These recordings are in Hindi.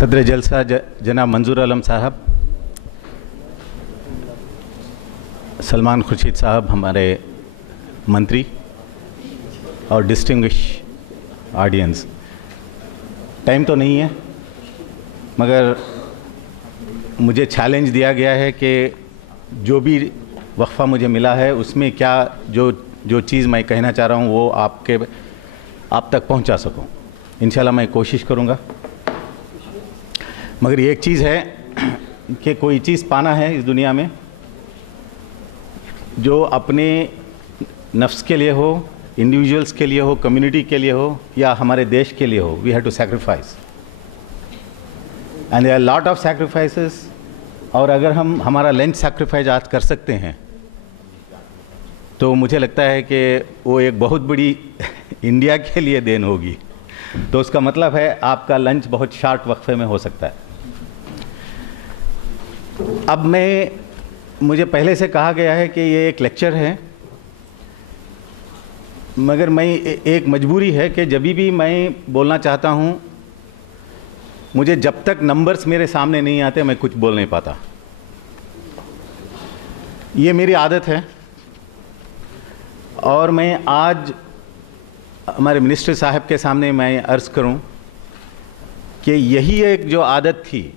सदर जलसा जनाब मंजूर आलम साहब, सलमान खुर्शीद साहब हमारे मंत्री और डिस्टिंग्विश ऑडियंस, टाइम तो नहीं है मगर मुझे चैलेंज दिया गया है कि जो भी वक्फ़ा मुझे मिला है उसमें क्या जो चीज़ मैं कहना चाह रहा हूँ वो आप तक पहुँचा सकूँ। इंशाल्लाह मैं कोशिश करूँगा। मगर एक चीज़ है कि कोई चीज़ पाना है इस दुनिया में जो अपने नफ्स के लिए हो, इंडिविजुअल्स के लिए हो, कम्युनिटी के लिए हो या हमारे देश के लिए हो, we have to sacrifice and there are lot of sacrifices. और अगर हम हमारा लंच सैक्रिफाइस आज कर सकते हैं तो मुझे लगता है कि वो एक बहुत बड़ी इंडिया के लिए देन होगी। तो उसका मतलब है आपका लंच बहुत शार्ट वक्फे में हो सकता है। अब मुझे पहले से कहा गया है कि ये एक लेक्चर है, मगर मैं एक मजबूरी है कि जब भी मैं बोलना चाहता हूँ मुझे जब तक नंबर्स मेरे सामने नहीं आते मैं कुछ बोल नहीं पाता। ये मेरी आदत है और मैं आज हमारे मिनिस्टर साहब के सामने मैं अर्ज़ करूं कि यही एक जो आदत थी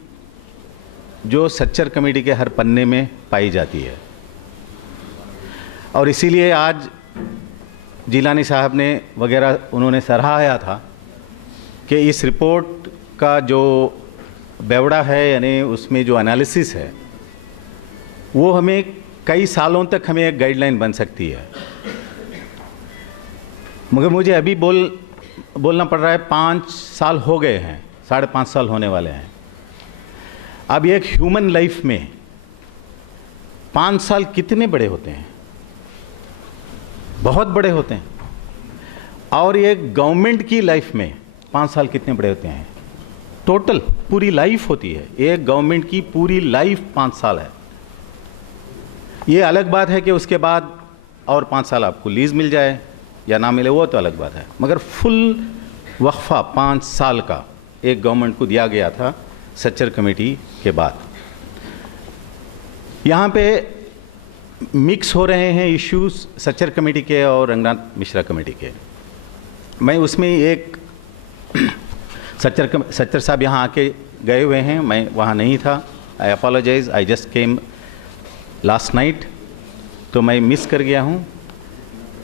जो सच्चर कमेटी के हर पन्ने में पाई जाती है। और इसीलिए आज जिलानी साहब ने वगैरह उन्होंने सराहाया था कि इस रिपोर्ट का जो बेवड़ा है यानी उसमें जो एनालिसिस है वो हमें कई सालों तक हमें एक गाइडलाइन बन सकती है। मगर मुझे अभी बोलना पड़ रहा है 5 साल हो गए हैं, 5.5 साल होने वाले हैं। अब एक ह्यूमन लाइफ में 5 साल कितने बड़े होते हैं, बहुत बड़े होते हैं। और एक गवर्नमेंट की लाइफ में 5 साल कितने बड़े होते हैं, टोटल पूरी लाइफ होती है। एक गवर्नमेंट की पूरी लाइफ 5 साल है। ये अलग बात है कि उसके बाद और 5 साल आपको लीज मिल जाए या ना मिले, वो तो अलग बात है। मगर फुल वक्फा 5 साल का एक गवर्नमेंट को दिया गया था सच्चर कमेटी के बाद। यहाँ पे मिक्स हो रहे हैं इश्यूज सच्चर कमेटी के और रंगनाथ मिश्रा कमेटी के। मैं उसमें एक सच्चर साहब यहाँ आके गए हुए हैं, मैं वहाँ नहीं था। I apologize, I just came last night, तो मैं मिस कर गया हूँ।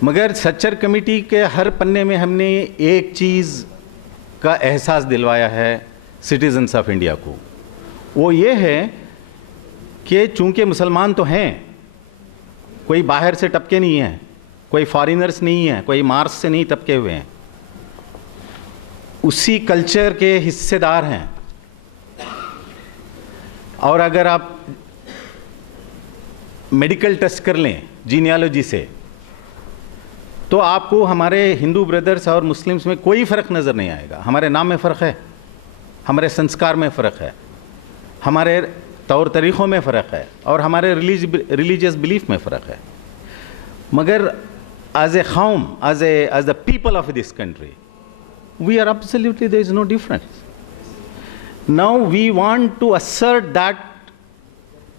मगर सच्चर कमेटी के हर पन्ने में हमने एक चीज़ का एहसास दिलवाया है सिटीजन्स ऑफ इंडिया को। वो ये है कि चूंकि मुसलमान तो हैं, कोई बाहर से टपके नहीं हैं, कोई फॉरेनर्स नहीं हैं, कोई मार्स से नहीं टपके हुए हैं, उसी कल्चर के हिस्सेदार हैं। और अगर आप मेडिकल टेस्ट कर लें जीनियोलॉजी से तो आपको हमारे हिंदू ब्रदर्स और मुस्लिम्स में कोई फ़र्क नज़र नहीं आएगा। हमारे नाम में फ़र्क है, हमारे संस्कार में फ़र्क है, हमारे तौर तरीक़ों में फ़र्क है और हमारे रिलीजियस बिलीफ में फ़र्क है। मगर एज ए कौम, as the people of this country, we are absolutely, there is no difference. Now we want to assert that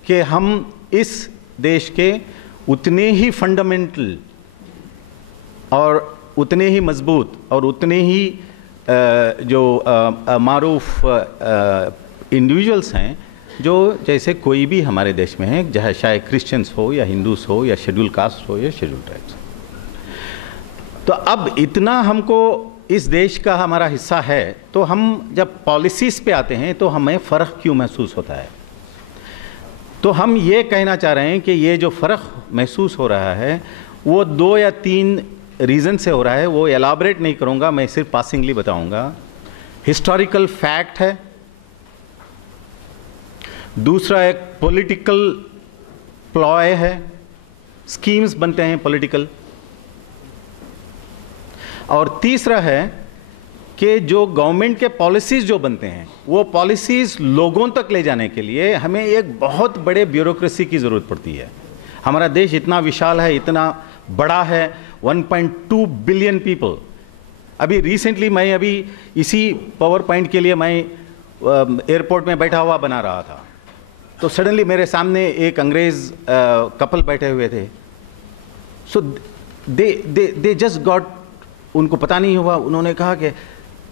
कि हम इस देश के उतने ही फंडामेंटल और उतने ही मजबूत और उतने ही जो मारूफ इंडिविजुअल्स हैं जो जैसे कोई भी हमारे देश में है, चाहे क्रिश्चियंस हो या हिंदूस हो या शेड्यूल कास्ट हो या शेड्यूल ट्राइब्स। तो अब इतना हमको इस देश का हमारा हिस्सा है, तो हम जब पॉलिसीज़ पे आते हैं तो हमें फ़र्क क्यों महसूस होता है। तो हम ये कहना चाह रहे हैं कि ये जो फ़र्क महसूस हो रहा है वो 2 या 3 रीज़न से हो रहा है। वो एलाबरेट नहीं करूँगा, मैं सिर्फ पासिंगली बताऊँगा। हिस्टोरिकल फैक्ट है, दूसरा एक पॉलिटिकल प्लॉय है, स्कीम्स बनते हैं पॉलिटिकल, और तीसरा है कि जो गवर्नमेंट के पॉलिसीज़ जो बनते हैं वो पॉलिसीज़ लोगों तक ले जाने के लिए हमें एक बहुत बड़े ब्यूरोक्रेसी की ज़रूरत पड़ती है। हमारा देश इतना विशाल है, इतना बड़ा है, 1.2 बिलियन पीपल। अभी रिसेंटली मैं इसी पावर पॉइंट के लिए मैं एयरपोर्ट में बैठा हुआ बना रहा था, तो सडनली मेरे सामने एक अंग्रेज कपल बैठे हुए थे। सो दे जस्ट गॉट, उनको पता नहीं हुआ, उन्होंने कहा कि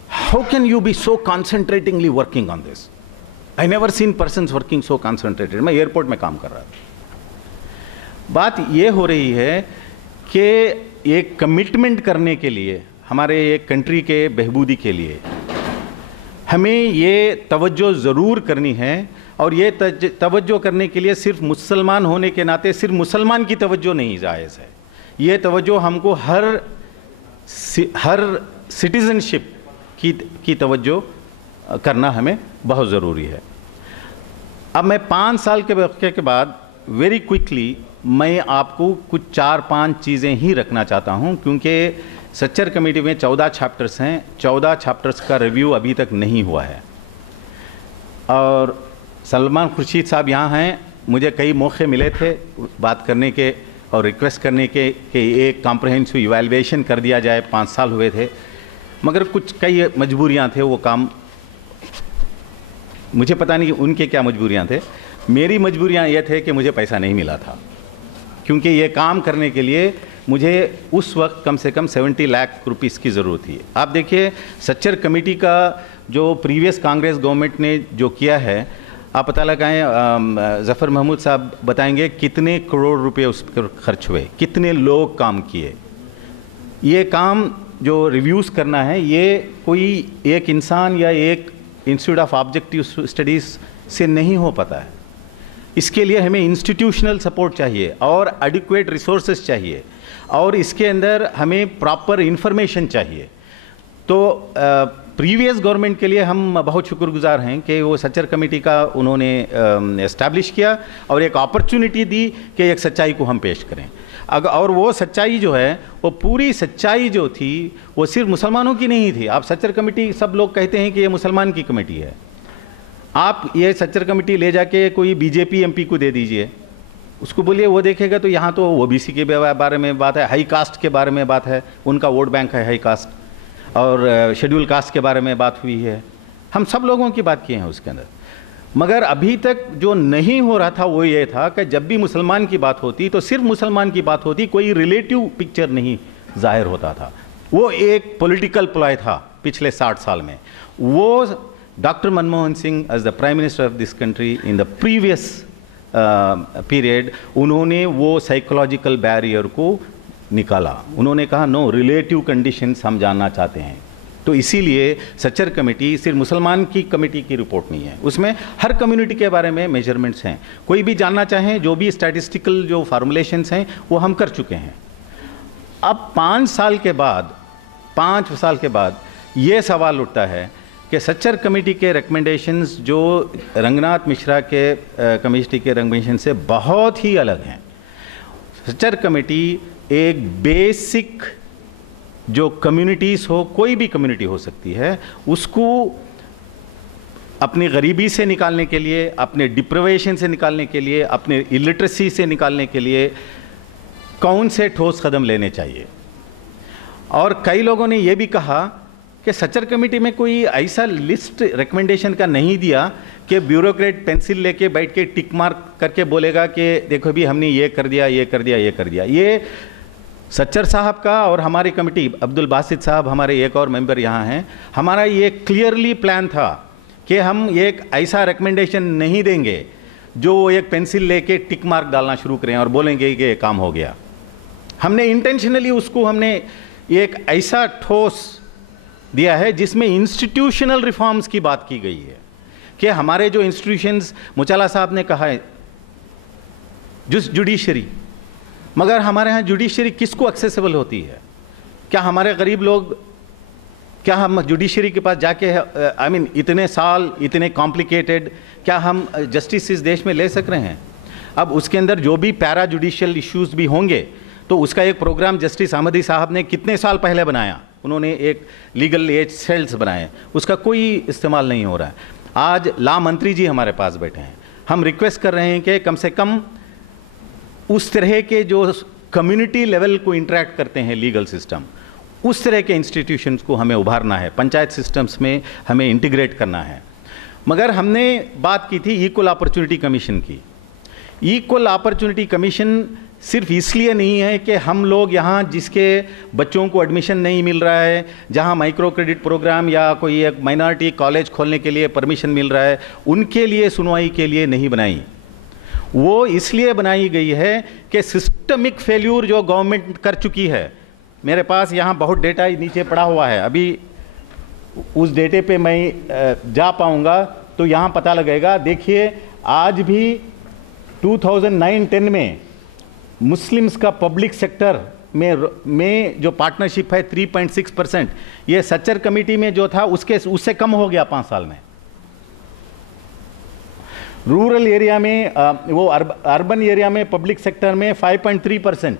how can you be so concentratingly working on this, I never seen persons working so concentrated. मैं एयरपोर्ट में काम कर रहा था। बात यह हो रही है कि एक कमिटमेंट करने के लिए, हमारे एक कंट्री के बहबूदी के लिए हमें ये तवज्जो ज़रूर करनी है, और ये तवज्जो करने के लिए सिर्फ मुसलमान होने के नाते सिर्फ मुसलमान की तवज्जो नहीं जायज़ है, ये तवज्जो हमको हर सिटीज़नशिप की तवज्जो करना हमें बहुत ज़रूरी है। अब मैं 5 साल के वक़्त के बाद वेरी क्विकली मैं आपको कुछ 4-5 चीज़ें ही रखना चाहता हूं, क्योंकि सच्चर कमेटी में 14 चैप्टर्स हैं, 14 चैप्टर्स का रिव्यू अभी तक नहीं हुआ है। और सलमान खुर्शीद साहब यहाँ हैं, मुझे कई मौके मिले थे बात करने के और रिक्वेस्ट करने के कि एक कॉम्प्रहेंसिव इवैल्यूएशन कर दिया जाए। 5 साल हुए थे, मगर कुछ कई मजबूरियाँ थे, वो काम मुझे पता नहीं उनके क्या मजबूरियाँ थे। मेरी मजबूरियाँ ये थे कि मुझे पैसा नहीं मिला था, क्योंकि ये काम करने के लिए मुझे उस वक्त कम से कम 70 लाख रुपीस की ज़रूरत थी। आप देखिए सच्चर कमेटी का जो प्रीवियस कांग्रेस गवर्नमेंट ने जो किया है, आप पता लगाएं, ज़फ़र महमूद साहब बताएंगे कितने करोड़ रुपए उस पर खर्च हुए, कितने लोग काम किए। ये काम जो रिव्यूज़ करना है, ये कोई एक इंसान या एक इंस्टीट्यूट ऑफ ऑब्जेक्टिव स्टडीज़ से नहीं हो पाता है। इसके लिए हमें इंस्टीट्यूशनल सपोर्ट चाहिए और एडिक्वेट रिसोर्सेज चाहिए, और इसके अंदर हमें प्रॉपर इंफॉर्मेशन चाहिए। तो प्रीवियस गवर्नमेंट के लिए हम बहुत शुक्रगुजार हैं कि वो सच्चर कमेटी का उन्होंने एस्टैब्लिश किया और एक अपॉर्चुनिटी दी कि एक सच्चाई को हम पेश करें। और वो सच्चाई जो है, वो पूरी सच्चाई जो थी वो सिर्फ मुसलमानों की नहीं थी। आप सच्चर कमेटी, सब लोग कहते हैं कि ये मुसलमान की कमेटी है, आप ये सच्चर कमेटी ले जाके कोई बीजेपी एमपी को दे दीजिए, उसको बोलिए वो देखेगा तो यहाँ तो ओबीसी के बारे में बात है, हाई कास्ट के बारे में बात है, उनका वोट बैंक है हाई कास्ट, और शेड्यूल कास्ट के बारे में बात हुई है, हम सब लोगों की बात किए हैं उसके अंदर। मगर अभी तक जो नहीं हो रहा था वो ये था कि जब भी मुसलमान की बात होती तो सिर्फ मुसलमान की बात होती, कोई रिलेटिव पिक्चर नहीं जाहिर होता था। वो एक पॉलिटिकल प्लॉय था पिछले 60 साल में। वो doctor Manmohan Singh as the prime minister of this country in the previous period, उन्होंने वो साइकोलॉजिकल बैरियर को निकाला। उन्होंने कहा नो, रिलेटिव कंडीशंस हम जानना चाहते हैं। तो इसीलिए सच्चर कमेटी सिर्फ मुसलमान की कमेटी की रिपोर्ट नहीं है, उसमें हर कम्युनिटी के बारे में मेजरमेंट्स हैं। कोई भी जानना चाहें, जो भी स्टैटिस्टिकल जो फार्मूलेशंस हैं वो हम कर चुके हैं। अब 5 साल के बाद ये सवाल उठता है कि सच्चर कमेटी के रिकमेंडेशंस जो रंगनाथ मिश्रा के कमेटी के रिकमेंडेशन से बहुत ही अलग हैं। सच्चर कमेटी एक बेसिक जो कम्युनिटीज़ हो, कोई भी कम्युनिटी हो सकती है, उसको अपनी गरीबी से निकालने के लिए, अपने डिप्रिवेशन से निकालने के लिए, अपने इलिटरेसी से निकालने के लिए कौन से ठोस कदम लेने चाहिए। और कई लोगों ने यह भी कहा कि सच्चर कमेटी में कोई ऐसा लिस्ट रिकमेंडेशन का नहीं दिया कि ब्यूरोक्रेट पेंसिल लेके बैठ के टिक मार्क करके बोलेगा कि देखो भी हमने ये कर दिया, ये कर दिया, ये कर दिया। ये सच्चर साहब का और हमारी कमेटी, अब्दुल बासित साहब हमारे एक और मेंबर यहाँ हैं, हमारा ये क्लियरली प्लान था कि हम एक ऐसा रिकमेंडेशन नहीं देंगे जो एक पेंसिल लेके टिक मार्क डालना शुरू करें और बोलेंगे कि ये काम हो गया। हमने इंटेंशनली उसको हमने एक ऐसा ठोस दिया है जिसमें इंस्टीट्यूशनल रिफॉर्म्स की बात की गई है कि हमारे जो इंस्टीट्यूशंस, मुचाला साहब ने कहा है जुडिशरी, मगर हमारे यहाँ जुडिशरी किसको एक्सेसिबल होती है? क्या हमारे गरीब लोग, क्या हम जुडिशरी के पास जाके आई मीन इतने साल, इतने कॉम्प्लिकेटेड, क्या हम जस्टिस इस देश में ले सक रहे हैं? अब उसके अंदर जो भी पैरा जुडिशियल इश्यूज भी होंगे तो उसका एक प्रोग्राम जस्टिस अहमदी साहब ने कितने साल पहले बनाया, उन्होंने एक लीगल एज सेल्स बनाए, उसका कोई इस्तेमाल नहीं हो रहा है। आज ला मंत्री जी हमारे पास बैठे हैं, हम रिक्वेस्ट कर रहे हैं कि कम से कम उस तरह के जो कम्युनिटी लेवल को इंटरेक्ट करते हैं लीगल सिस्टम, उस तरह के इंस्टीट्यूशंस को हमें उभारना है, पंचायत सिस्टम्स में हमें इंटीग्रेट करना है। मगर हमने बात की थी इक्वल अपॉर्चुनिटी कमीशन की। इक्वल अपॉर्चुनिटी कमीशन सिर्फ इसलिए नहीं है कि हम लोग यहाँ जिसके बच्चों को एडमिशन नहीं मिल रहा है, जहाँ माइक्रो क्रेडिट प्रोग्राम या कोई एक माइनॉरिटी कॉलेज खोलने के लिए परमिशन मिल रहा है, उनके लिए सुनवाई के लिए नहीं बनाई। वो इसलिए बनाई गई है कि सिस्टमिक फेल्यूर जो गवर्नमेंट कर चुकी है, मेरे पास यहाँ बहुत डेटा नीचे पड़ा हुआ है, अभी उस डेटे पे मैं जा पाऊँगा तो यहाँ पता लगेगा। देखिए आज भी 2009-10 में मुस्लिम्स का पब्लिक सेक्टर में जो पार्टनरशिप है 3.6%, ये सच्चर कमेटी में जो था उससे कम हो गया 5 साल में। रूरल एरिया में वो अर्बन एरिया में पब्लिक सेक्टर में 5.3%।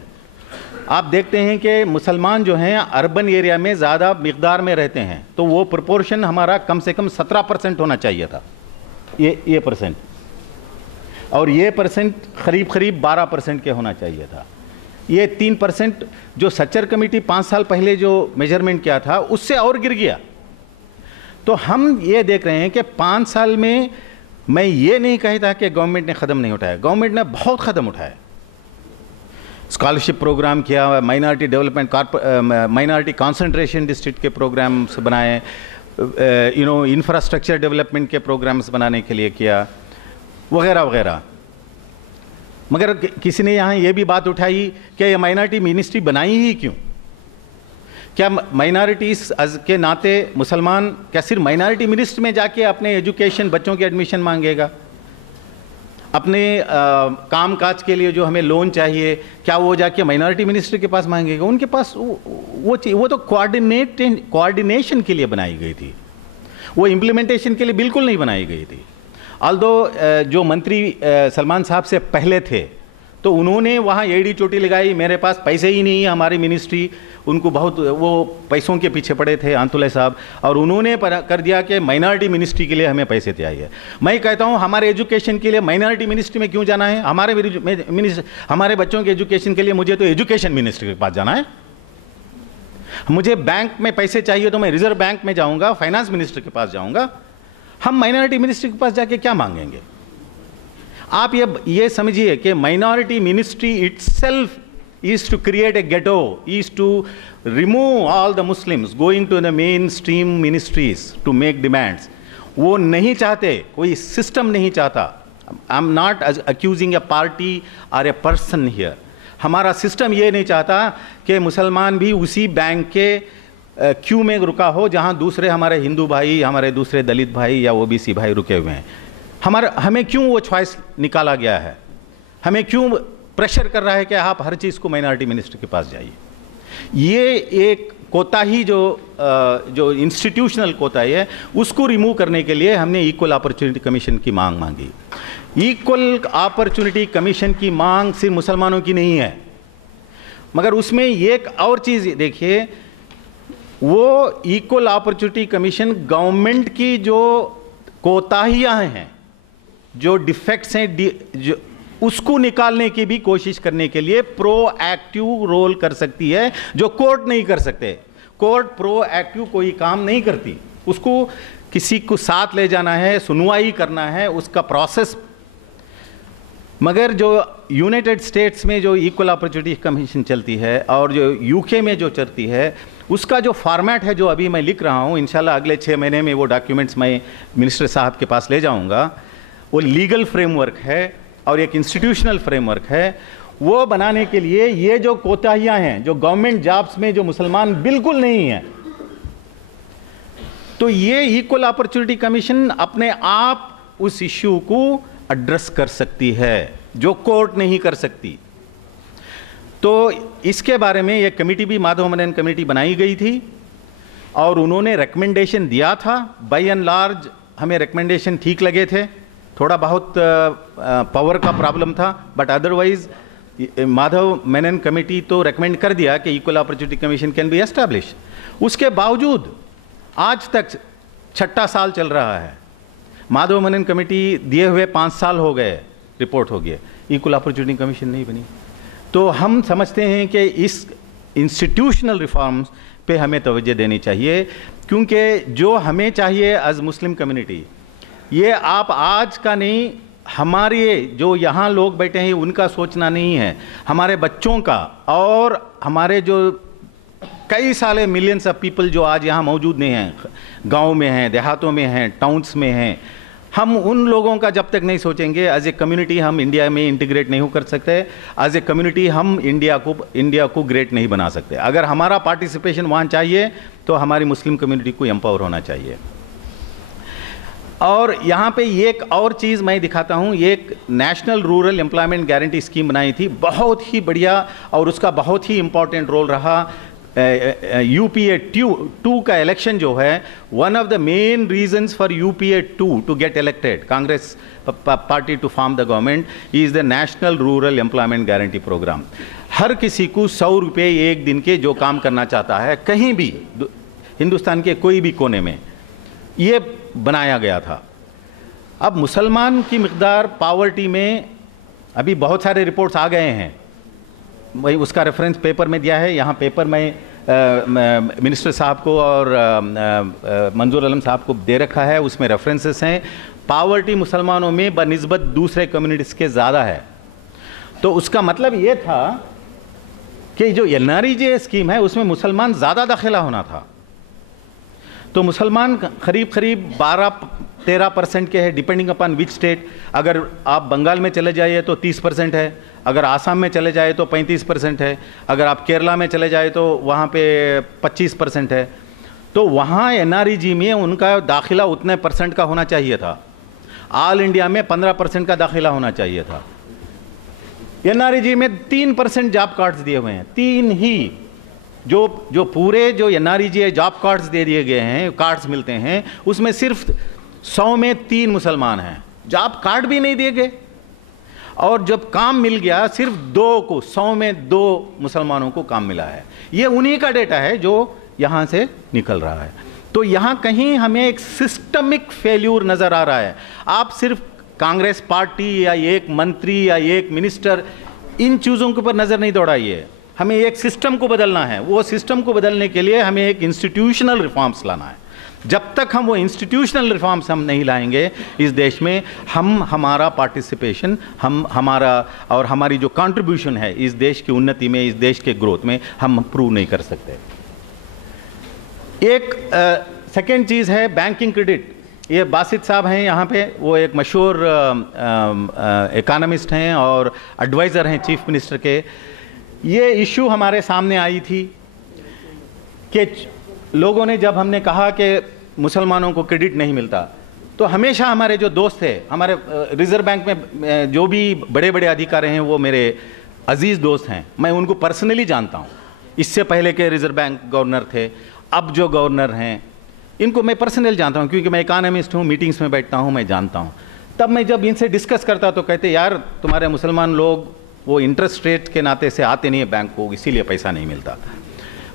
आप देखते हैं कि मुसलमान जो हैं अर्बन एरिया में ज़्यादा मिक़दार में रहते हैं, तो वो प्रोपोर्शन हमारा कम से कम 17% होना चाहिए था, ये परसेंट, और ये परसेंट करीब 12% के होना चाहिए था। ये 3% जो सच्चर कमेटी 5 साल पहले जो मेजरमेंट किया था उससे और गिर गया। तो हम ये देख रहे हैं कि 5 साल में, मैं ये नहीं कहता कि गवर्नमेंट ने कदम नहीं उठाया, गवर्नमेंट ने बहुत कदम उठाए। स्कॉलरशिप प्रोग्राम किया, minority development minority concentration district के प्रोग्राम्स बनाए, इंफ्रास्ट्रक्चर डेवलपमेंट के प्रोग्राम्स बनाने के लिए किया, वगैरह वगैरह। मगर किसी ने यहाँ ये भी बात उठाई कि ये माइनॉरिटी मिनिस्ट्री बनाई ही क्यों? क्या माइनॉरिटीज़ के नाते मुसलमान क्या सिर्फ माइनॉरिटी मिनिस्ट्री में जाके अपने एजुकेशन, बच्चों के एडमिशन मांगेगा? अपने काम काज के लिए जो हमें लोन चाहिए, क्या वो जाके माइनॉरिटी मिनिस्ट्री के पास मांगेगा? उनके पास वो तो कोऑर्डिनेशन के लिए बनाई गई थी, वो इम्प्लीमेंटेशन के लिए बिल्कुल नहीं बनाई गई थी। ऑल्दो जो मंत्री सलमान साहब से पहले थे तो उन्होंने वहाँ एड़ी चोटी लगाई, मेरे पास पैसे ही नहीं है, हमारी मिनिस्ट्री, उनको बहुत वो पैसों के पीछे पड़े थे आंतुले साहब, और उन्होंने कर दिया कि माइनॉरिटी मिनिस्ट्री के लिए हमें पैसे चाहिए। मैं कहता हूँ हमारे एजुकेशन के लिए माइनॉरिटी मिनिस्ट्री में क्यों जाना है? हमारे बच्चों के एजुकेशन के लिए मुझे तो एजुकेशन मिनिस्ट्री के पास जाना है। मुझे बैंक में पैसे चाहिए तो मैं रिजर्व बैंक में जाऊँगा, फाइनेंस मिनिस्टर के पास जाऊँगा। हम माइनॉरिटी मिनिस्ट्री के पास जाके क्या मांगेंगे? आप ये समझिए कि minority ministry itself is to create a ghetto, is to remove all the Muslims going to the mainstream ministries to make demands. वो नहीं चाहते, कोई सिस्टम नहीं चाहता। I am not accusing a party or a person here. हमारा सिस्टम ये नहीं चाहता कि मुसलमान भी उसी बैंक के क्यू में रुका हो जहाँ दूसरे हमारे हिंदू भाई, हमारे दूसरे दलित भाई या ओबीसी भाई रुके हुए हैं। हमें क्यों वो चॉइस निकाला गया है? हमें क्यों प्रेशर कर रहा है कि आप हर चीज़ को माइनॉरिटी मिनिस्टर के पास जाइए? ये एक कोताही जो इंस्टीट्यूशनल कोताही है, उसको रिमूव करने के लिए हमने इक्वल अपॉर्चुनिटी कमीशन की मांग मांगी। इक्वल अपॉर्चुनिटी कमीशन की मांग सिर्फ मुसलमानों की नहीं है, मगर उसमें एक और चीज़ देखिए, वो इक्वल अपॉर्चुनिटी कमीशन गवर्नमेंट की जो कोताहियाँ हैं, जो डिफेक्ट्स हैं, जो उसको निकालने की भी कोशिश करने के लिए प्रोएक्टिव रोल कर सकती है, जो कोर्ट नहीं कर सकते। कोर्ट प्रोएक्टिव कोई काम नहीं करती, उसको किसी को साथ ले जाना है, सुनवाई करना है, उसका प्रोसेस। मगर जो यूनाइटेड स्टेट्स में जो इक्वल अपॉर्चुनिटी कमीशन चलती है और जो यूके में जो चलती है, उसका जो फॉर्मेट है जो अभी मैं लिख रहा हूँ, इंशाल्लाह अगले 6 महीने में वो डॉक्यूमेंट्स मैं मिनिस्टर साहब के पास ले जाऊँगा। वो लीगल फ्रेमवर्क है और एक इंस्टीट्यूशनल फ्रेमवर्क है। वो बनाने के लिए ये जो कोताहियाँ हैं, जो गवर्नमेंट जॉब्स में जो मुसलमान बिल्कुल नहीं हैं, तो ये इक्वल अपॉर्चुनिटी कमीशन अपने आप उस इश्यू को एड्रेस कर सकती है, जो कोर्ट नहीं कर सकती। तो इसके बारे में एक कमेटी भी, माधव मेनन कमेटी बनाई गई थी और उन्होंने रिकमेंडेशन दिया था। बाय एंड लार्ज हमें रिकमेंडेशन ठीक लगे थे, थोड़ा बहुत पावर का प्रॉब्लम था, but otherwise Madhav Menon committee तो रेकमेंड कर दिया कि equal opportunity commission can be establish. उसके बावजूद आज तक 6ठा साल चल रहा है, माधव मेनन कमेटी दिए हुए 5 साल हो गए, रिपोर्ट हो गया, इक्वल अपॉर्चुनिटी कमीशन नहीं बनी। तो हम समझते हैं कि इस इंस्टीट्यूशनल रिफॉर्म्स पे हमें तवज्जो देनी चाहिए, क्योंकि जो हमें चाहिए एज मुस्लिम कम्युनिटी, ये आप आज का नहीं, हमारे जो यहाँ लोग बैठे हैं उनका सोचना नहीं है, हमारे बच्चों का, और हमारे जो कई सारे मिलियंस ऑफ पीपल जो आज यहाँ मौजूद नहीं हैं, गांव में हैं, देहातों में हैं, टाउन्स में हैं, हम उन लोगों का जब तक नहीं सोचेंगे, एज ए कम्युनिटी हम इंडिया में इंटीग्रेट नहीं हो कर सकते, एज ए कम्युनिटी हम इंडिया को ग्रेट नहीं बना सकते। अगर हमारा पार्टिसिपेशन वहाँ चाहिए तो हमारी मुस्लिम कम्युनिटी को एम्पावर होना चाहिए। और यहाँ पे एक और चीज़ मैं दिखाता हूँ, एक national rural employment guarantee scheme बनाई थी, बहुत ही बढ़िया, और उसका बहुत ही इम्पॉर्टेंट रोल रहा। UPA 2 का इलेक्शन जो है, one of the main reasons for UPA 2 to get elected, Congress party to form the government, is the national rural employment guarantee programme. हर किसी को 100 रुपये एक दिन के जो काम करना चाहता है कहीं भी हिंदुस्तान के कोई भी कोने में, ये बनाया गया था। अब मुसलमान की मिकदार पावर्टी में अभी बहुत सारे रिपोर्ट्स आ गए हैं, वही उसका रेफरेंस पेपर में दिया है। यहाँ पेपर में मिनिस्टर साहब को और मंजूर आलम साहब को दे रखा है, उसमें रेफरेंसेस हैं। पावर्टी मुसलमानों में बनिस्बत दूसरे कम्युनिटीज़ के ज़्यादा है। तो उसका मतलब ये था कि जो NREGA स्कीम है उसमें मुसलमान ज़्यादा दाखिला होना था। तो मुसलमान करीब 12-13% के हैं, डिपेंडिंग अपॉन विच स्टेट। अगर आप बंगाल में चले जाइए तो 30% है, अगर आसाम में चले जाए तो 35% है, अगर आप केरला में चले जाए तो वहाँ पे 25% है। तो वहाँ NREGA में उनका दाखिला उतने % का होना चाहिए था। ऑल इंडिया में 15% का दाखिला होना चाहिए था। NREGA में 3% जॉब कार्ड्स दिए हुए हैं, 3 ही। जो पूरे जो NREGA जॉब कार्ड्स दे दिए गए हैं, कार्ड्स मिलते हैं, उसमें सिर्फ 100 में 3 मुसलमान हैं, जॉब कार्ड भी नहीं दिए गए। और जब काम मिल गया सिर्फ 2 को, 100 में 2 मुसलमानों को काम मिला है। ये उन्हीं का डेटा है जो यहाँ से निकल रहा है। तो यहाँ कहीं हमें एक सिस्टमिक फेल्यूर नज़र आ रहा है। आप सिर्फ कांग्रेस पार्टी या एक मंत्री या एक मिनिस्टर, इन चीज़ों के ऊपर नज़र नहीं दौड़ाइए। हमें एक सिस्टम को बदलना है। वो सिस्टम को बदलने के लिए हमें एक इंस्टीट्यूशनल रिफॉर्म्स लाना है। जब तक हम वो इंस्टीट्यूशनल रिफॉर्म्स हम नहीं लाएंगे इस देश में, हमारा पार्टिसिपेशन, हमारा और हमारी जो कंट्रीब्यूशन है इस देश की उन्नति में, इस देश के ग्रोथ में, हम प्रूव नहीं कर सकते। एक सेकेंड चीज़ है बैंकिंग क्रेडिट। ये बासित साहब हैं यहाँ पे, वो एक मशहूर इकोनॉमिस्ट हैं और एडवाइज़र हैं चीफ मिनिस्टर के। ये इशू हमारे सामने आई थी कि लोगों ने, जब हमने कहा कि मुसलमानों को क्रेडिट नहीं मिलता, तो हमेशा हमारे जो दोस्त थे, हमारे रिज़र्व बैंक में जो भी बड़े बड़े अधिकारी हैं वो मेरे अजीज़ दोस्त हैं, मैं उनको पर्सनली जानता हूँ। इससे पहले के रिज़र्व बैंक गवर्नर थे, अब जो गवर्नर हैं इनको मैं पर्सनली जानता हूँ, क्योंकि मैं इकोनॉमिस्ट हूँ, मीटिंग्स में बैठता हूँ, मैं जानता हूँ। तब मैं जब इनसे डिस्कस करता तो कहते, यार तुम्हारे मुसलमान लोग वो इंटरेस्ट रेट के नाते से आते नहीं है बैंक को, इसीलिए पैसा नहीं मिलता।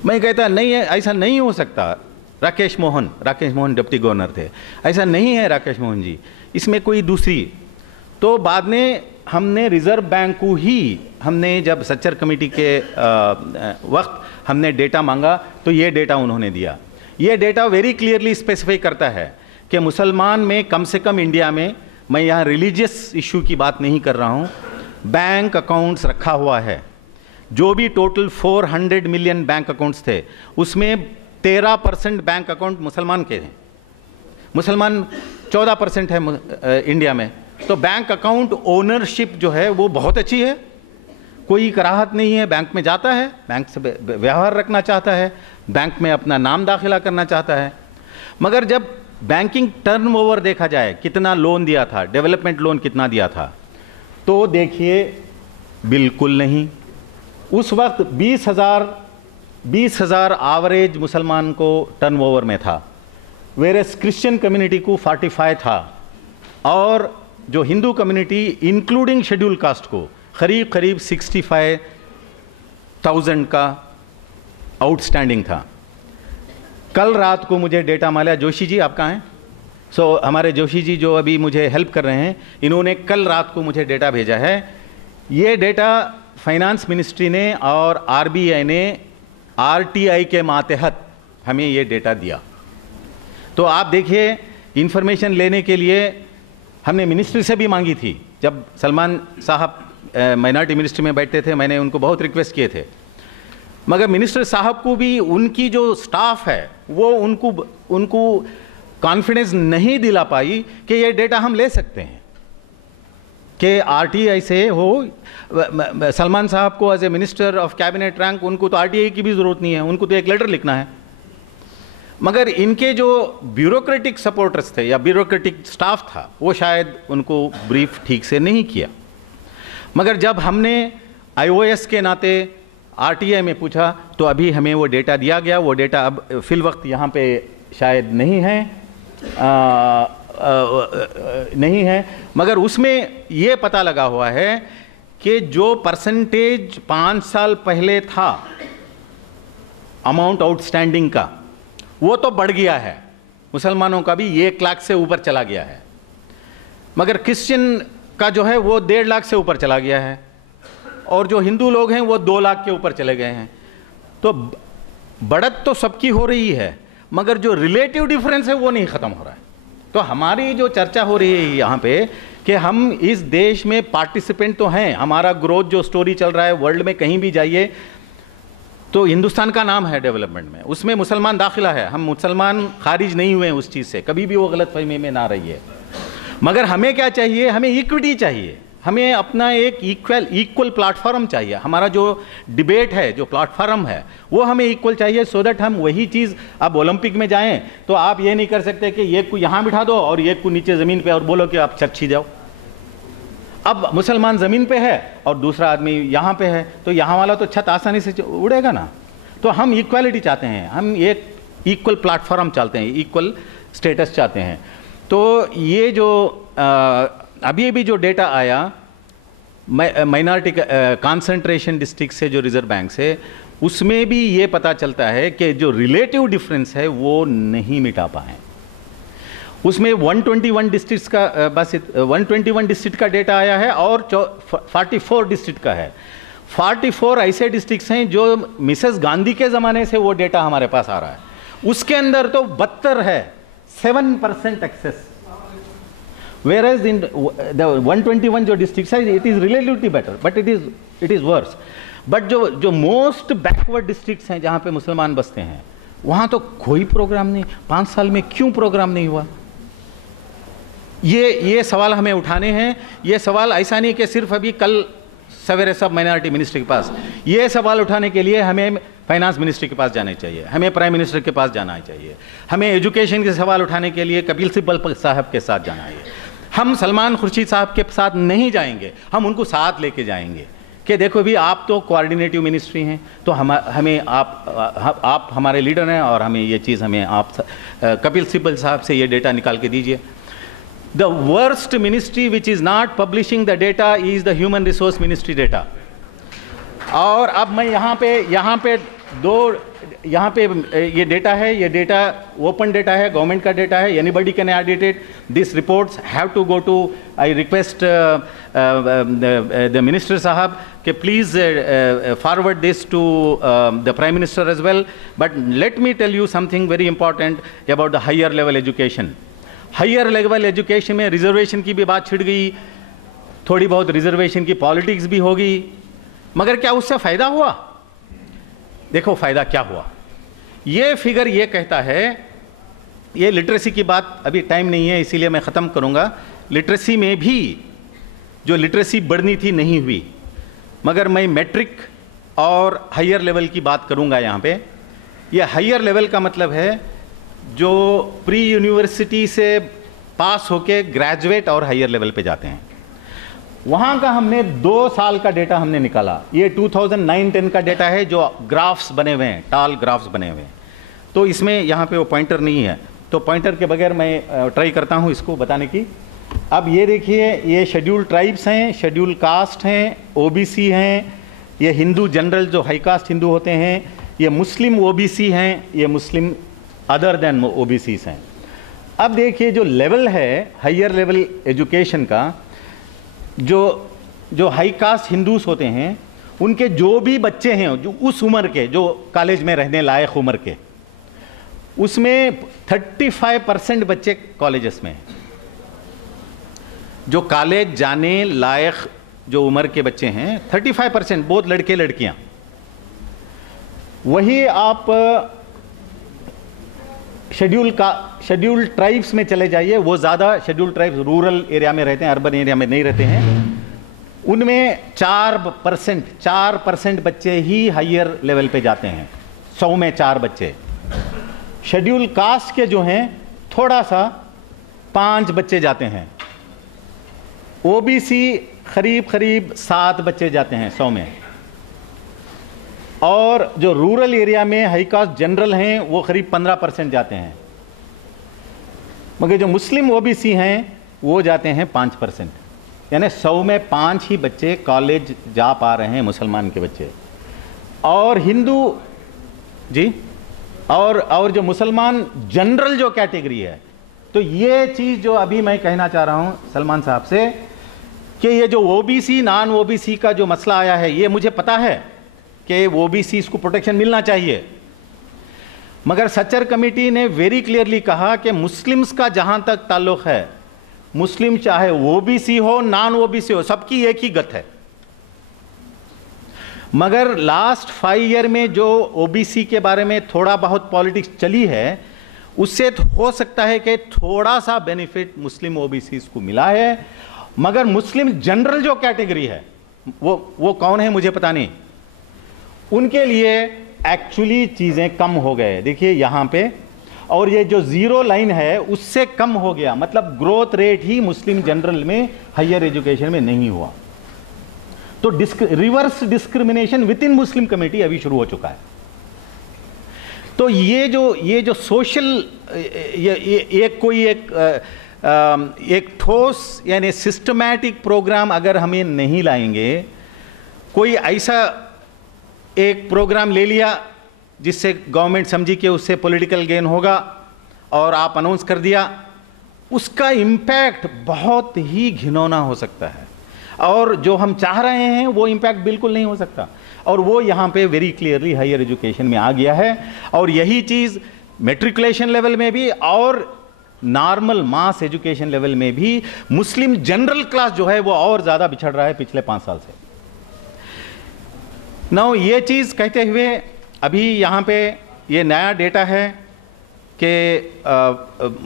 मैं कहता नहीं है, ऐसा नहीं हो सकता। राकेश मोहन डिप्टी गवर्नर थे, ऐसा नहीं है राकेश मोहन जी, इसमें कोई दूसरी। तो बाद में हमने रिज़र्व बैंक को ही, हमने जब सच्चर कमेटी के वक्त हमने डेटा मांगा तो ये डेटा उन्होंने दिया। ये डेटा वेरी क्लियरली स्पेसिफाई करता है कि मुसलमान में कम से कम इंडिया में, मैं यहाँ रिलीजियस इशू की बात नहीं कर रहा हूँ, बैंक अकाउंट्स रखा हुआ है। जो भी टोटल 400 मिलियन बैंक अकाउंट्स थे उसमें 13% बैंक अकाउंट मुसलमान के हैं। मुसलमान 14% है इंडिया में। तो बैंक अकाउंट ओनरशिप जो है वो बहुत अच्छी है, कोई कराहत नहीं है। बैंक में जाता है, बैंक से व्यवहार रखना चाहता है, बैंक में अपना नाम दाखिला करना चाहता है। मगर जब बैंकिंग टर्नओवर देखा जाए, कितना लोन दिया था, डेवलपमेंट लोन कितना दिया था, तो देखिए बिल्कुल नहीं। उस वक्त 20,000 एवरेज मुसलमान को टर्नओवर में था, वेरेस क्रिश्चियन कम्युनिटी को 45 था, और जो Hindu community including schedule caste को करीब 65,000 का आउटस्टैंडिंग था। कल रात को मुझे डेटा मिला, जोशी जी आप कहाँ हैं? हमारे जोशी जी जो अभी मुझे हेल्प कर रहे हैं, इन्होंने कल रात को मुझे डेटा भेजा है। ये डेटा फाइनेंस मिनिस्ट्री ने और RBI ने RTI के मातहत हमें ये डेटा दिया। तो आप देखिए, इंफॉर्मेशन लेने के लिए हमने मिनिस्ट्री से भी मांगी थी। जब सलमान साहब माइनॉरिटी मिनिस्ट्री में बैठते थे, मैंने उनको बहुत रिक्वेस्ट किए थे, मगर मिनिस्टर साहब को भी उनकी जो स्टाफ है वो उनको कॉन्फिडेंस नहीं दिला पाई कि ये डेटा हम ले सकते हैं, कि आरटीआई से हो। सलमान साहब को as a minister of cabinet rank, उनको तो आरटीआई की भी ज़रूरत नहीं है, उनको तो एक लेटर लिखना है। मगर इनके जो ब्यूरोक्रेटिक सपोर्टर्स थे या ब्यूरोक्रेटिक स्टाफ था, वो शायद उनको ब्रीफ ठीक से नहीं किया। मगर जब हमने आईओएस के नाते आरटीआई में पूछा तो अभी हमें वो डेटा दिया गया। वो डेटा अब फिल वक्त यहाँ पे शायद नहीं है, नहीं है, मगर उसमें ये पता लगा हुआ है कि जो परसेंटेज 5 साल पहले था अमाउंट आउटस्टैंडिंग का, वो तो बढ़ गया है। मुसलमानों का भी 1 लाख से ऊपर चला गया है, मगर क्रिश्चियन का जो है वो 1.5 लाख से ऊपर चला गया है, और जो हिंदू लोग हैं वो 2 लाख के ऊपर चले गए हैं। तो बढ़त तो सबकी हो रही है, मगर जो रिलेटिव डिफरेंस है वो नहीं ख़त्म हो रहा है। तो हमारी जो चर्चा हो रही है यहाँ पे कि हम इस देश में पार्टिसिपेंट तो हैं, हमारा ग्रोथ जो स्टोरी चल रहा है वर्ल्ड में कहीं भी जाइए तो हिंदुस्तान का नाम है डेवलपमेंट में, उसमें मुसलमान दाखिला है। हम मुसलमान खारिज नहीं हुए उस चीज़ से, कभी भी वो गलतफहमी में ना रही है। मगर हमें क्या चाहिए? हमें इक्विटी चाहिए, हमें अपना एक इक्वल प्लेटफॉर्म चाहिए। हमारा जो डिबेट है, जो प्लेटफॉर्म है, वो हमें इक्वल चाहिए, सो दैट हम वही चीज़, अब ओलंपिक में जाएं तो आप ये नहीं कर सकते कि एक को यहाँ बिठा दो और एक को नीचे ज़मीन पे और बोलो कि आप चर्ची जाओ। अब मुसलमान ज़मीन पे है और दूसरा आदमी यहाँ पे है, तो यहाँ वाला तो छत आसानी से उड़ेगा ना। तो हम इक्वालिटी चाहते हैं, हम एक इक्वल प्लेटफॉर्म चाहते हैं, इक्वल स्टेटस चाहते हैं। तो ये जो अभी भी जो डेटा आया माइनॉरिटी कॉन्सेंट्रेशन डिस्ट्रिक्ट से, जो रिजर्व बैंक से, उसमें भी ये पता चलता है कि जो रिलेटिव डिफरेंस है वो नहीं मिटा पाए। उसमें 121 डिस्ट्रिक्ट्स का बस 121 डिस्ट्रिक्ट का डेटा आया है और 44 डिस्ट्रिक्ट का है। 44 ऐसे डिस्ट्रिक्ट्स हैं जो मिसेस गांधी के ज़माने से वो डेटा हमारे पास आ रहा है, उसके अंदर तो 72 है, 7% एक्सेस। Whereas in the 121 जो डिस्ट्रिक्ट है, it is relatively better, but it is worse. But जो मोस्ट बैकवर्ड डिस्ट्रिक्ट्स हैं जहाँ पे मुसलमान बसते हैं, वहाँ तो कोई प्रोग्राम नहीं। 5 साल में क्यों प्रोग्राम नहीं हुआ? ये सवाल हमें उठाने हैं। ये सवाल ऐसा नहीं कि सिर्फ अभी कल सवेरे सब माइनॉरिटी मिनिस्टर के पास, ये सवाल उठाने के लिए हमें फाइनेंस मिनिस्ट्री के पास जाना चाहिए, हमें प्राइम मिनिस्टर के पास जाना चाहिए, हमें एजुकेशन के सवाल उठाने के लिए कपिल सिब्बल साहब के साथ जाना है। हम सलमान खुर्शीद साहब के साथ नहीं जाएंगे, हम उनको साथ लेके जाएंगे कि देखो भी, आप तो कोऑर्डिनेटिव मिनिस्ट्री हैं, तो हमें आप हमारे लीडर हैं और हमें ये चीज़, हमें आप कपिल सिब्बल साहब से ये डेटा निकाल के दीजिए। The worst ministry which is not publishing the data is the human resource ministry data. और अब मैं यहाँ पे ये डेटा है, ये डेटा ओपन डेटा है, गवर्नमेंट का डेटा है, anybody can edit it. This reports have to go to, I request the minister साहब कि please forward this to the prime minister as well. But let me tell you something very important about the higher level education. Higher level education में रिजर्वेशन की भी बात छिड़ गई, थोड़ी बहुत रिजर्वेशन की पॉलिटिक्स भी होगी, मगर क्या उससे फ़ायदा हुआ? देखो फ़ायदा क्या हुआ। ये फिगर ये कहता है, ये लिटरेसी की बात अभी टाइम नहीं है इसीलिए मैं ख़त्म करूँगा। लिटरेसी में भी जो लिटरेसी बढ़नी थी नहीं हुई, मगर मैं मैट्रिक और हायर लेवल की बात करूँगा यहाँ पे। ये हायर लेवल का मतलब है जो प्री यूनिवर्सिटी से पास होके ग्रेजुएट और हायर लेवल पे जाते हैं, वहाँ का हमने 2 साल का डेटा हमने निकाला। ये 2009-10 का डेटा है, जो ग्राफ्स बने हुए हैं, टाल ग्राफ्स बने हुए हैं। तो इसमें यहाँ पे वो पॉइंटर नहीं है, तो पॉइंटर के बगैर मैं ट्राई करता हूँ इसको बताने की। अब ये देखिए, ये शेड्यूल ट्राइब्स हैं, शेड्यूल कास्ट हैं, ओबीसी हैं, ये हिंदू जनरल जो हाई कास्ट हिंदू होते हैं, ये मुस्लिम ओबीसी हैं, ये मुस्लिम अदर देन ओबीसीज हैं। अब देखिए जो लेवल है हायर लेवल एजुकेशन का, जो हाई कास्ट हिंदूस होते हैं, उनके जो भी बच्चे हैं जो उस उम्र के, जो कॉलेज में रहने लायक उम्र के, उसमें 35% बच्चे कॉलेजेस में हैं। जो कॉलेज जाने लायक जो उम्र के बच्चे हैं 35%, बहुत लड़के लड़कियां, वही आप शेड्यूल ट्राइब्स में चले जाइए, वो ज़्यादा शेड्यूल ट्राइब्स रूरल एरिया में रहते हैं, अर्बन एरिया में नहीं रहते हैं, उनमें 4% बच्चे ही हायर लेवल पे जाते हैं, 100 में 4 बच्चे। शेड्यूल कास्ट के जो हैं थोड़ा सा 5 बच्चे जाते हैं, ओबीसी करीब 7 बच्चे जाते हैं 100 में, और जो रूरल एरिया में हाई कास्ट जनरल हैं वो करीब 15% जाते हैं, मगर जो मुस्लिम ओबीसी हैं वो जाते हैं 5%, यानी 100 में 5 ही बच्चे कॉलेज जा पा रहे हैं मुसलमान के बच्चे। और हिंदू जी, और जो मुसलमान जनरल जो कैटेगरी है, तो ये चीज़ जो अभी मैं कहना चाह रहा हूँ सलमान साहब से कि ये जो ओबीसी नॉन ओबीसी का जो मसला आया है, ये मुझे पता है कि ओबीसी को प्रोटेक्शन मिलना चाहिए, मगर सच्चर कमेटी ने वेरी क्लियरली कहा कि मुस्लिम्स का जहां तक ताल्लुक है, मुस्लिम चाहे ओबीसी हो नॉन ओबीसी हो, सबकी एक ही गत है। मगर लास्ट 5 ईयर में जो ओबीसी के बारे में थोड़ा बहुत पॉलिटिक्स चली है, उससे हो सकता है कि थोड़ा सा बेनिफिट मुस्लिम ओबीसी को मिला है, मगर मुस्लिम जनरल जो कैटेगरी है वो कौन है मुझे पता नहीं, उनके लिए एक्चुअली चीज़ें कम हो गए। देखिए यहाँ पे, और ये जो जीरो लाइन है उससे कम हो गया, मतलब ग्रोथ रेट ही मुस्लिम जनरल में हायर एजुकेशन में नहीं हुआ। तो reverse discrimination with in Muslim committee अभी शुरू हो चुका है। तो ये जो सोशल एक ठोस यानी सिस्टमैटिक प्रोग्राम अगर हमें नहीं लाएंगे, कोई ऐसा एक प्रोग्राम ले लिया जिससे गवर्नमेंट समझी कि उससे पॉलिटिकल गेन होगा और आप अनाउंस कर दिया, उसका इम्पैक्ट बहुत ही घिनौना हो सकता है, और जो हम चाह रहे हैं वो इम्पैक्ट बिल्कुल नहीं हो सकता। और वो यहाँ पे वेरी क्लियरली हायर एजुकेशन में आ गया है, और यही चीज़ मेट्रिकुलेशन लेवल में भी और नॉर्मल मास एजुकेशन लेवल में भी मुस्लिम जनरल क्लास जो है वो और ज़्यादा बिछड़ रहा है पिछले 5 साल से। नाउ ये चीज़ कहते हुए अभी यहाँ पे ये नया डेटा है कि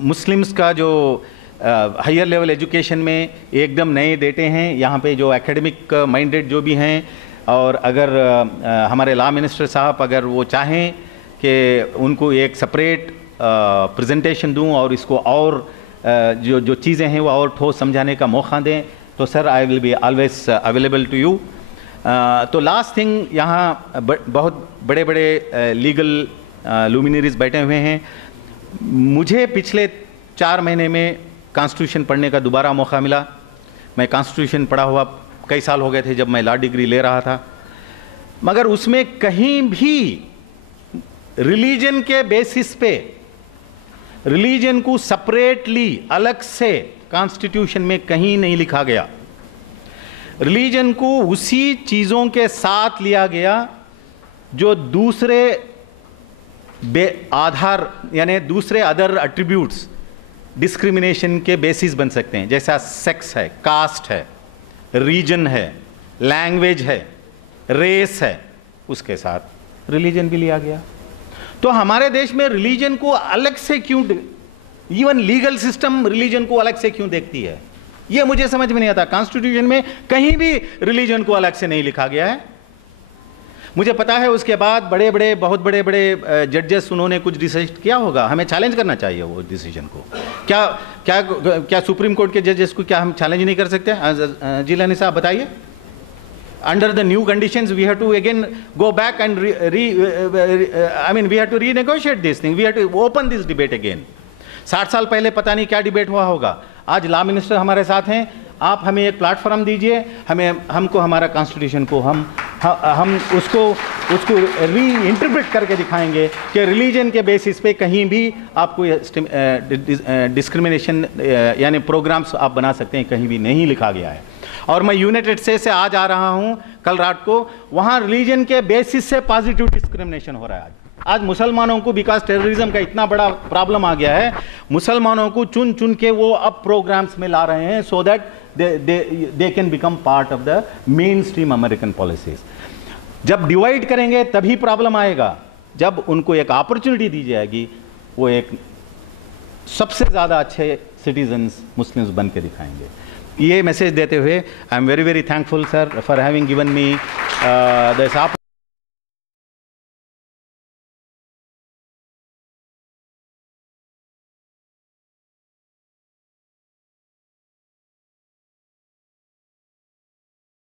मुस्लिम्स का जो हायर लेवल एजुकेशन में एकदम नए डेटे हैं यहाँ पे, जो एकेडमिक माइंडेड जो भी हैं, और अगर हमारे लॉ मिनिस्टर साहब अगर वो चाहें कि उनको एक सेपरेट प्रेजेंटेशन दूं और इसको और जो चीज़ें हैं वो और ठोस समझाने का मौका दें, तो sir I will be always available to you. तो लास्ट थिंग, यहाँ बहुत बड़े बड़े लीगल लुमिनरीज बैठे हुए हैं। मुझे पिछले 4 महीने में कॉन्स्टिट्यूशन पढ़ने का दोबारा मौका मिला। मैं कॉन्स्टिट्यूशन पढ़ा हुआ कई साल हो गए थे जब मैं लॉ डिग्री ले रहा था, मगर उसमें कहीं भी रिलीजन के बेसिस पे, रिलीजन को सेपरेटली अलग से कॉन्स्टिट्यूशन में कहीं नहीं लिखा गया। रिलीजन को उसी चीज़ों के साथ लिया गया जो दूसरे आधार यानी दूसरे अदर एट्रीब्यूट्स डिस्क्रिमिनेशन के बेसिस बन सकते हैं, जैसा सेक्स है, कास्ट है, रीजन है, लैंग्वेज है, रेस है, उसके साथ रिलीजन भी लिया गया। तो हमारे देश में रिलीजन को अलग से क्यों, इवन लीगल सिस्टम रिलीजन को अलग से क्यों देखती है, ये मुझे समझ में नहीं आता। कॉन्स्टिट्यूशन में कहीं भी रिलीजन को अलग से नहीं लिखा गया है। मुझे पता है उसके बाद बहुत बड़े बड़े जजेस उन्होंने कुछ डिसाइड किया होगा, हमें चैलेंज करना चाहिए वो डिसीजन को। क्या सुप्रीम कोर्ट के जजेस को क्या हम चैलेंज नहीं कर सकते? जिलानी साहब बताइए। Under the new conditions, we have to again go back and we have to renegotiate this thing. We have to open this debate again. 60 साल पहले पता नहीं क्या डिबेट हुआ होगा। आज लॉ मिनिस्टर हमारे साथ हैं, आप हमें एक प्लेटफॉर्म दीजिए, हमको हमारा कॉन्स्टिट्यूशन को हम उसको री इंटरप्रेट करके दिखाएंगे कि रिलीजन के बेसिस पे कहीं भी आपको डिस्क्रिमिनेशन यानी प्रोग्राम्स आप बना सकते हैं, कहीं भी नहीं लिखा गया है। और मैं यूनाइटेड स्टेट्स से आज आ रहा हूं, कल रात को, वहां रिलीजन के बेसिस से पॉजिटिव डिस्क्रिमिनेशन हो रहा है। आज मुसलमानों को, बिकॉज टेररिज्म का इतना बड़ा प्रॉब्लम आ गया है, मुसलमानों को चुन चुन के वो अब प्रोग्राम्स में ला रहे हैं, so that they can become part of the main stream American policies. जब डिवाइड करेंगे तभी प्रॉब्लम आएगा, जब उनको एक अपॉर्चुनिटी दी जाएगी, वो एक सबसे ज़्यादा अच्छे सिटीजन्स मुस्लिम्स बन के दिखाएंगे। ये मैसेज देते हुए I am very very thankful sir for having given me this